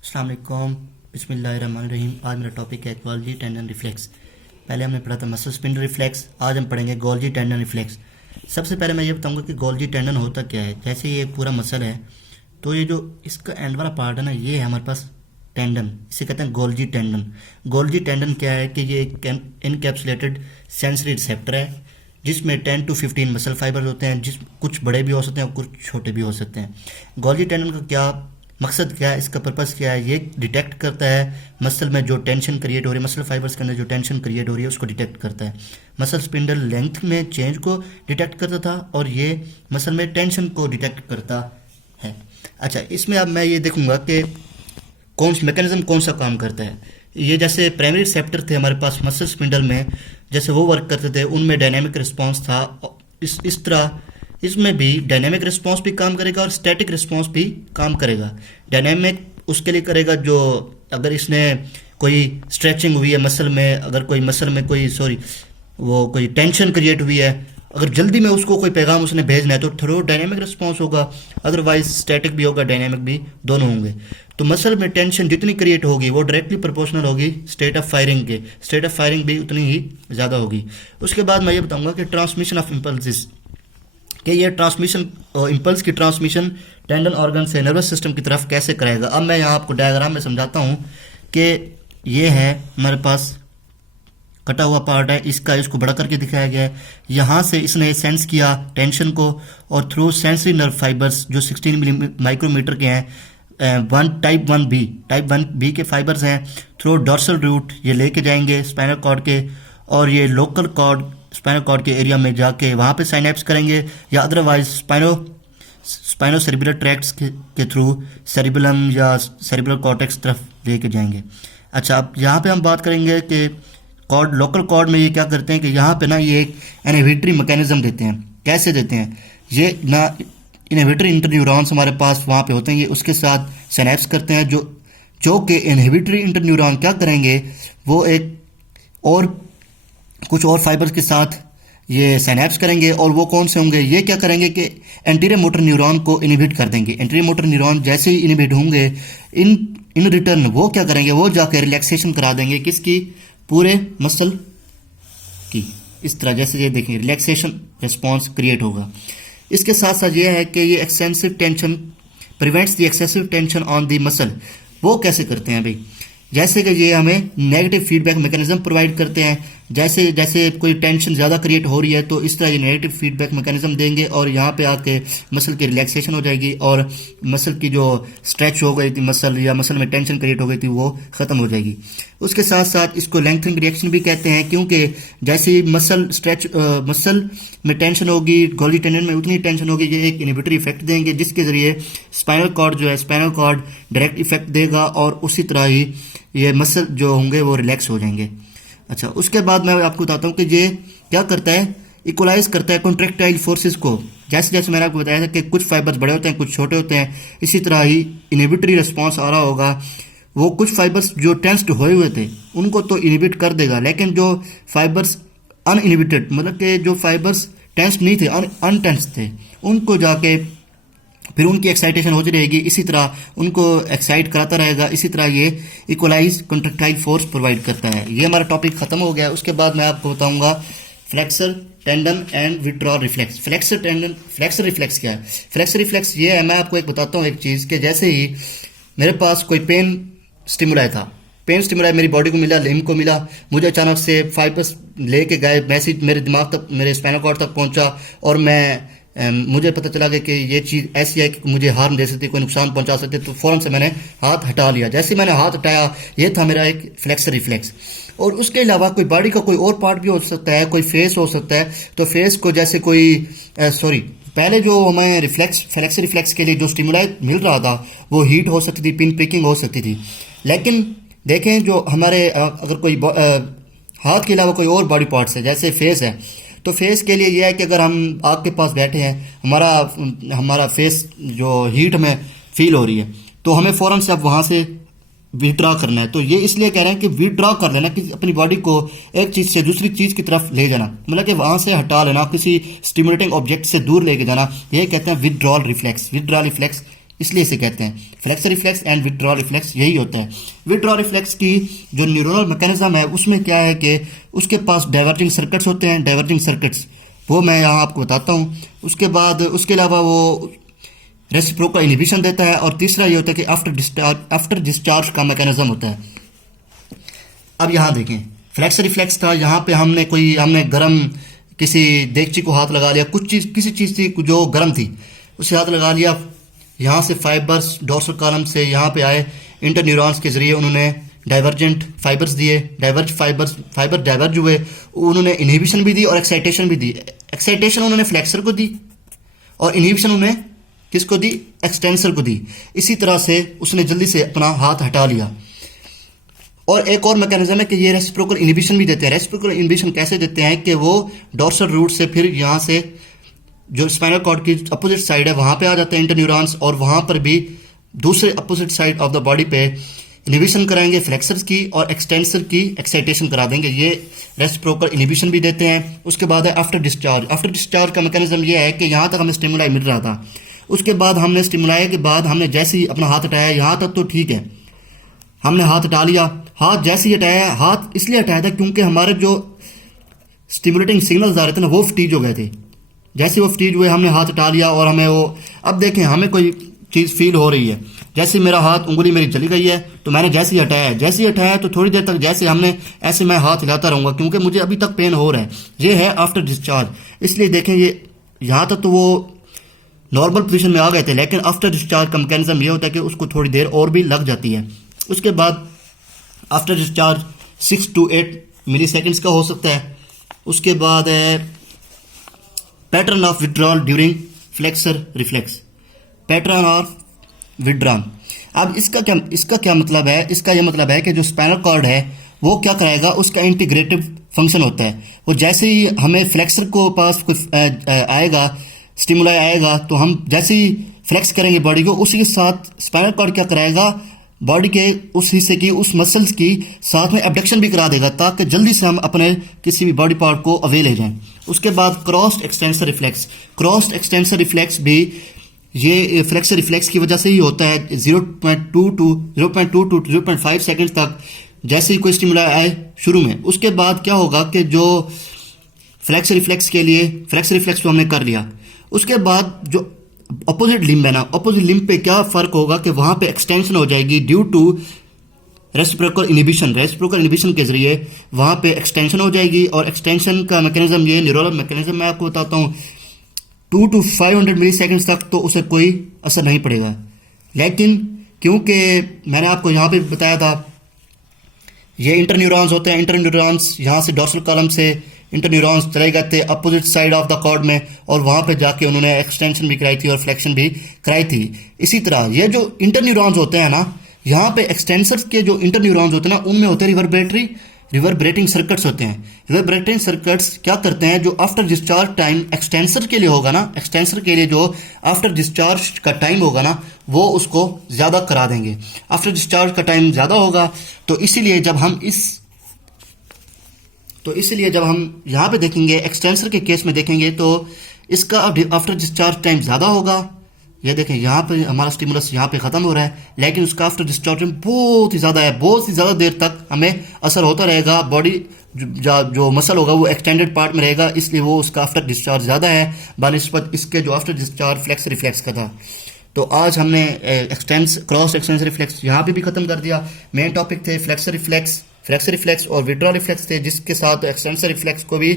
अस्सलाम वालेकुम, बिस्मिल्लाहिर्रहमानिर्रहीम। आज मेरा टॉपिक है गोल्जी टेंडन रिफ्लेक्स। पहले हमने पढ़ा था मसल स्पिंडल रिफ्लेक्स, आज हम पढ़ेंगे गोल्जी टेंडन रिफ्लेक्स। सबसे पहले मैं ये बताऊंगा कि गोल्जी टेंडन होता क्या है। जैसे ये पूरा मसल है तो ये जो इसका एंड वाला पार्ट है ना, ये है हमारे पास टेंडन, इसे कहते हैं गोल्जी टेंडन। गोल्जी टेंडन क्या है कि ये एक इनकैप्सुलेटेड सेंसरी रिसेप्टर है जिसमें 10 to 15 मसल फाइबर होते हैं, जिस कुछ बड़े भी हो सकते हैं और कुछ छोटे भी हो सकते हैं। गोल्जी टेंडन का क्या मकसद क्या है, इसका पर्पस क्या है, ये डिटेक्ट करता है मसल में जो टेंशन क्रिएट हो रही है, मसल फाइबर्स के अंदर जो टेंशन क्रिएट हो रही है उसको डिटेक्ट करता है। मसल स्पिंडल लेंथ में चेंज को डिटेक्ट करता था और ये मसल में टेंशन को डिटेक्ट करता है। अच्छा, इसमें अब मैं ये देखूंगा कि कौन सा मैकेनिज्म कौन सा काम करता है। ये जैसे प्राइमरी रिसेप्टर थे हमारे पास मसल स्पिंडल में, जैसे वो वर्क करते थे, उनमें डायनेमिक रिस्पांस था। इस तरह इसमें भी डायनेमिक रिस्पांस भी काम करेगा और स्टैटिक रिस्पांस भी काम करेगा। डायनेमिक उसके लिए करेगा जो अगर इसने कोई स्ट्रेचिंग हुई है मसल में, अगर कोई मसल में कोई टेंशन क्रिएट हुई है, अगर जल्दी में उसको कोई पैगाम उसने भेजना है तो थोड़ा डायनेमिक रिस्पांस होगा, अदरवाइज स्टैटिक भी होगा, डायनेमिक भी, दोनों होंगे। तो मसल में टेंशन जितनी क्रिएट होगी वो डायरेक्टली प्रोपोर्शनल होगी स्टेट ऑफ फायरिंग के, स्टेट ऑफ फायरिंग भी उतनी ही ज़्यादा होगी। उसके बाद मैं ये बताऊंगा कि ट्रांसमिशन ऑफ इम्पल्सिस, कि ये ट्रांसमिशन इम्पल्स की ट्रांसमिशन टेंडन ऑर्गन से नर्वस सिस्टम की तरफ कैसे कराएगा। अब मैं यहाँ आपको डायग्राम में समझाता हूँ कि ये है हमारे पास कटा हुआ पार्ट है, इसको बड़ा करके दिखाया गया है। यहाँ से इसने सेंस किया टेंशन को और थ्रू सेंसरी नर्व फाइबर्स जो 16 माइक्रोमीटर के हैं, टाइप 1 बी के फाइबर्स हैं, थ्रू डॉर्सल रूट ये लेके जाएंगे स्पाइनल कॉर्ड के, और ये लोकल कॉर्ड स्पाइनल कॉर्ड के एरिया में जाके वहाँ पे साइनेप्स करेंगे, या अदरवाइज स्पाइनो सेरिब्रल ट्रैक्ट्स के थ्रू सेरिबेलम या सेरिब्रल कॉर्टेक्स तरफ लेके जाएंगे। अच्छा, अब यहाँ पे हम बात करेंगे कि लोकल कॉर्ड में ये क्या करते हैं कि यहाँ पे ना ये एक इनहिबिटरी मैकेनिज्म देते हैं। कैसे देते हैं, ये ना इनहिबिटरी इंटरन्यूरॉन्स हमारे पास वहाँ पे होते हैं, ये उसके साथ सिनेप्स करते हैं, जो कि इनहिबिटरी इंटरन्यूरॉन क्या करेंगे, वो कुछ और फाइबर्स के साथ ये सिनेप्स करेंगे, और वो कौन से होंगे, ये क्या करेंगे कि एंटीरियर मोटर न्यूरॉन को इनहिबिट कर देंगे। एंटीरियर मोटर न्यूरॉन जैसे ही इनहिबिट होंगे, इन रिटर्न वो क्या करेंगे, वो जाकर रिलैक्सेशन करा देंगे किसकी, पूरे मसल की। इस तरह जैसे ये देखें रिलैक्सेशन रिस्पांस क्रिएट होगा। इसके साथ साथ ये है कि ये excessive tension prevents the excessive tension on the muscle. वो कैसे करते हैं भाई, जैसे कि ये हमें नेगेटिव फीडबैक मैकेनिज्म प्रोवाइड करते हैं। जैसे जैसे कोई टेंशन ज़्यादा क्रिएट हो रही है तो इस तरह ये नेगेटिव फीडबैक मैकेनिज्म देंगे और यहाँ पे आके मसल की रिलैक्सेशन हो जाएगी और मसल की जो स्ट्रेच हो गई थी मसल, या मसल में टेंशन क्रिएट हो गई थी, वो ख़त्म हो जाएगी। उसके साथ साथ इसको लेंथनिंग रिएक्शन भी कहते हैं, क्योंकि जैसे ही मसल में टेंशन होगी, गोल्जी टेंडन में उतनी टेंशन होगी, ये एक इनहिबिटरी इफेक्ट देंगे जिसके ज़रिए स्पाइनल कॉर्ड डायरेक्ट इफेक्ट देगा और उसी तरह ही ये मसल जो होंगे वो रिलैक्स हो जाएंगे। अच्छा, उसके बाद मैं आपको बताता हूँ कि ये क्या करता है, इक्वलाइज करता है कॉन्ट्रैक्टाइल फोर्सेस को। जैसे जैसे मैंने आपको बताया था कि कुछ फाइबर्स बड़े होते हैं, कुछ छोटे होते हैं, इसी तरह ही इनहिबिटरी रिस्पांस आ रहा होगा। वो कुछ फाइबर्स जो टेंस्ड हुए हुए थे उनको तो इनहिबिट कर देगा, लेकिन जो फाइबर्स अनइनहिबिटेड, मतलब कि जो फाइबर्स टेंस्ड नहीं थे, अनटेंस्ड थे, उनको जाके फिर उनकी एक्साइटेशन होती रहेगी, इसी तरह उनको एक्साइट कराता रहेगा। इसी तरह ये इक्वलाइज कॉन्ट्रैक्टाइल फोर्स प्रोवाइड करता है। ये हमारा टॉपिक खत्म हो गया। उसके बाद मैं आपको बताऊंगा flexor tendon and withdrawal reflex. Flexor reflex क्या है? फ्लेक्सर रिफ्लेक्स ये है, मैं आपको एक बताता हूँ एक चीज़, कि जैसे ही मेरे पास कोई पेन स्टिमुलाई था, पेन स्टिमुलाई मेरी बॉडी को मिला, लिम्ब को मिला, मुझे अचानक से फाइबर्स लेके गए, मैसेज मेरे दिमाग तक, मेरे स्पाइनल कॉर्ड तक पहुंचा और मुझे पता चला कि ये चीज़ ऐसी है कि मुझे हार्म दे सकती है, कोई नुकसान पहुंचा सकती है, तो फ़ौरन से मैंने हाथ हटा लिया। जैसे मैंने हाथ हटाया, ये था मेरा एक फ्लेक्सर रिफ्लेक्स। और उसके अलावा कोई बॉडी का कोई और पार्ट भी हो सकता है, कोई फेस हो सकता है, तो फेस को जैसे पहले जो हमें फ्लेक्सर रिफ्लेक्स के लिए जो स्टिमुलाई मिल रहा था वो हीट हो सकती थी, पिन प्रिकिंग हो सकती थी। लेकिन देखें जो हमारे अगर कोई हाथ के अलावा कोई और बॉडी पार्ट्स है, जैसे फेस है, तो फेस के लिए यह है कि अगर हम आग के पास बैठे हैं, हमारा फेस जो हीट में फील हो रही है, तो हमें फ़ौरन से अब वहाँ से विड्रॉ करना है। तो ये इसलिए कह रहे हैं कि विड्रॉ कर लेना, कि अपनी बॉडी को एक चीज़ से दूसरी चीज़ की तरफ ले जाना, मतलब कि वहाँ से हटा लेना, किसी स्टिमुलेटिंग ऑब्जेक्ट से दूर लेके जाना, ये कहते हैं विड्रॉल रिफ्लेक्स। विड्रॉल रिफ्लेक्स इसलिए इसे कहते हैं flexor reflex and withdraw reflex. यही होता है विथड्रॉ रिफ्लेक्स की जो न्यूरोनल मैकेनिज्म है उसमें क्या है कि उसके पास डाइवर्जिंग सर्किट्स होते हैं। डाइवर्जिंग सर्किट्स वो मैं यहाँ आपको बताता हूँ। उसके बाद उसके अलावा वो रेसिप्रोकल इनहिबिशन देता है, और तीसरा ये होता है कि आफ्टर डिस्चार्ज का मैकेनिज्म होता है। अब यहाँ देखें फ्लेक्सर रिफ्लेक्स था, यहाँ पे हमने गर्म किसी देगची को हाथ लगा लिया, किसी चीज़ थी जो गर्म थी उसे हाथ लगा लिया, यहाँ से फाइबर्स डोर्सल कॉलम से यहाँ पे आए, इंटर न्यूरॉन्स के जरिए उन्होंने डाइवर्जेंट फाइबर्स दिए, फाइबर डाइवर्ज हुए, उन्होंने इनहिबिशन भी दी और एक्साइटेशन भी दी। एक्साइटेशन उन्होंने फ्लेक्सर को दी और इनहिबिशन उन्होंने किसको दी, एक्सटेंसर को दी। इसी तरह से उसने जल्दी से अपना हाथ हटा लिया। और एक और मैकेनिज्म है कि ये रेसिप्रोकल इनहिबिशन भी देते हैं। रेसिप्रोकल इनहिबिशन कैसे देते हैं कि वो डोर्सल रूट से फिर यहाँ से जो स्पाइनल कॉर्ड की अपोजिट साइड है वहाँ पे आ जाते हैं इंटर न्यूरॉन्स, और वहाँ पर भी दूसरे opposite side of the body पे इनहिबिशन कराएंगे फ्लेक्सर्स की और एक्सटेंसर की एक्साइटेशन करा देंगे। ये रेसिप्रोकल इनहिबिशन भी देते हैं। उसके बाद है आफ्टर डिस्चार्ज। आफ्टर डिस्चार्ज का मैकेनिज्म ये है कि यहाँ तक हमें स्टिमुलाई मिल रहा था, उसके बाद हमने स्टिमुलाई के बाद हमने जैसे ही अपना हाथ हटाया, यहाँ तक तो ठीक है, हमने हाथ हटा लिया। हाथ जैसे ही हटाया, हाथ इसलिए हटाया था क्योंकि हमारे जो स्टिमुलेटिंग सिग्नल्स आ रहे थे ना वो फ्रीज हो गए थे। जैसे वो फ्रीज हुए हमने हाथ हटा लिया और हमें वो, अब देखें हमें कोई चीज़ फील हो रही है। जैसे मेरा हाथ उंगली मेरी चली गई है तो मैंने जैसे ही हटाया तो थोड़ी देर तक जैसे हमने ऐसे मैं हाथ हिलाता रहूँगा क्योंकि मुझे अभी तक पेन हो रहा है। ये है आफ्टर डिस्चार्ज। इसलिए देखें ये यहाँ तक तो वो नॉर्मल पोजीशन में आ गए थे, लेकिन आफ्टर डिस्चार्ज का मैकेनिज्म ये होता है कि उसको थोड़ी देर और भी लग जाती है। उसके बाद after discharge 6 to 8 milliseconds का हो सकता है। उसके बाद है pattern of withdrawal during flexor reflex, pattern of withdrawn. अब इसका क्या मतलब है? इसका ये मतलब है कि जो स्पाइनल कॉर्ड है वो क्या कराएगा, उसका इंटीग्रेटिव फंक्शन होता है। वो जैसे ही हमें फ्लेक्सर को पास कुछ आएगा, स्टिमुलाई आएगा, तो हम जैसे ही फ्लेक्स करेंगे बॉडी को, उसी के साथ स्पाइनल कॉर्ड क्या कराएगा, बॉडी के उस हिस्से की, उस मसल्स की साथ में एबडक्शन भी करा देगा ताकि जल्दी से हम अपने किसी भी बॉडी पार्ट को अवे ले जाएं। उसके बाद crossed extensor reflex. Crossed extensor reflex भी ये फ्लेक्सर रिफ्लेक्स की वजह से ही होता है। 0.2 to 0.5 सेकेंड तक जैसे ही कोई स्टिमुलाई आए शुरू में, उसके बाद क्या होगा कि जो फ्लेक्सर रिफ्लेक्स के लिए फ्लेक्सर रिफ्लेक्स को हमने कर लिया, उसके बाद जो अपोजिट लिम्ब है ना, अपोजिट लिम्ब पे क्या फर्क होगा कि वहां पे एक्सटेंशन हो जाएगी due to reciprocal inhibition. Reciprocal inhibition के जरिए वहां पे एक्सटेंशन हो जाएगी, और एक्सटेंशन का मैकेनिज्म ये न्यूरोनल मैकेनिज्म मैं आपको बताता हूँ। 2 to 500 मिली सेकेंड तक तो उसे कोई असर नहीं पड़ेगा, लेकिन क्योंकि मैंने आपको यहाँ पे बताया था ये इंटर न्यूरॉन्स होते हैं। इंटर न्यूरॉन्स यहाँ से डोर्सल कॉलम से इंटर न्यूरॉन्स चले गए थे opposite side of the cord में, और वहाँ पे जाके उन्होंने एक्सटेंशन भी कराई थी और फ्लेक्शन भी कराई थी। इसी तरह ये जो इंटर न्यूरॉन्स होते हैं ना, यहाँ पे एक्सटेंसर के जो इंटर न्यूरॉन्स होते हैं ना, उनमें होते हैं रिवर्बरेटिंग सर्किट्स होते हैं। रिवर्बरेटिंग सर्किट्स क्या करते हैं, जो आफ्टर डिस्चार्ज टाइम एक्सटेंसर के लिए होगा ना, एक्सटेंसर के लिए जो आफ्टर डिस्चार्ज का टाइम होगा ना, वो उसको ज़्यादा करा देंगे। आफ्टर डिस्चार्ज का टाइम ज़्यादा होगा, तो इसीलिए जब हम यहाँ पे देखेंगे, एक्सटेंसर के केस में देखेंगे, तो इसका आफ्टर डिस्चार्ज टाइम ज़्यादा होगा। ये देखें यहाँ पे हमारा स्टिमुलस यहाँ पे ख़त्म हो रहा है, लेकिन उसका आफ्टर डिस्चार्ज टाइम बहुत ही ज़्यादा है, बहुत ही ज़्यादा देर तक हमें असर होता रहेगा। बॉडी जो मसल होगा वो एक्सटेंडेड पार्ट में रहेगा, इसलिए वो उसका आफ्टर डिस्चार्ज ज़्यादा है बानिस्बत इसके जो आफ्टर डिस्चार्ज फ्लेक्स रिफ्लेक्स का था। तो आज हमने क्रॉस एक्सटेंसर रिफ्लेक्स यहाँ पे भी ख़त्म कर दिया। मेन टॉपिक थे फ्लेक्सर रिफ्लेक्स और विड्रॉ रिफ्लेक्स थे, जिसके साथ एक्सटेंसर रिफ्लेक्स को भी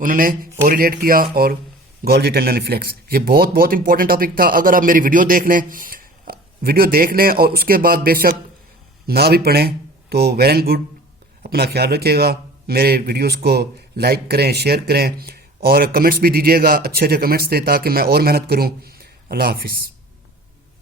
उन्होंने कोरिलेट किया, और गोल्जी टेंडन रिफ्लेक्स। ये बहुत बहुत इंपॉर्टेंट टॉपिक था। अगर आप मेरी वीडियो देख लें और उसके बाद बेशक ना भी पढ़ें तो वेल एंड गुड। अपना ख्याल रखिएगा, मेरे वीडियोस को लाइक करें, शेयर करें, और कमेंट्स भी दीजिएगा, अच्छे अच्छे कमेंट्स दें ताकि मैं और मेहनत करूं। अल्लाह हाफिज़।